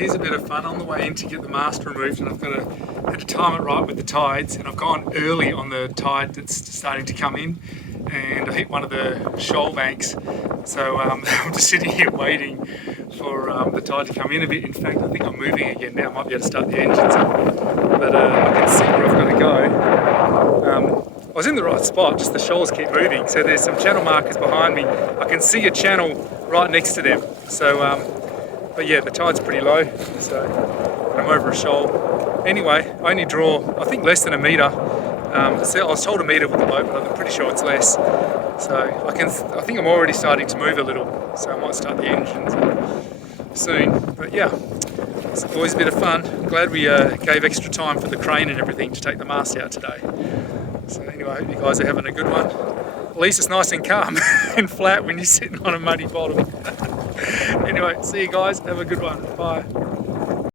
here's a bit of fun. On the way in to get the mast removed, and I've had to time it right with the tides, and I've gone early on the tide that's starting to come in, and I hit one of the shoal banks. So I'm just sitting here waiting for the tide to come in a bit. In fact, I think I'm moving again now. I might be able to start the engines up, but I can see where I've got to go. I was in the right spot, just the shoals keep moving. So there's some channel markers behind me. I can see a channel right next to them. So, but yeah, the tide's pretty low. So I'm over a shoal. Anyway, I only draw, I think, less than a metre. So I was told a metre with the boat, but I'm pretty sure it's less. So I think I'm already starting to move a little. So I might start the engines soon. But yeah, it's always a bit of fun. I'm glad we gave extra time for the crane and everything to take the mast out today. So anyway, I hope you guys are having a good one. At least it's nice and calm and flat when you're sitting on a muddy bottom. Anyway, see you guys. Have a good one. Bye.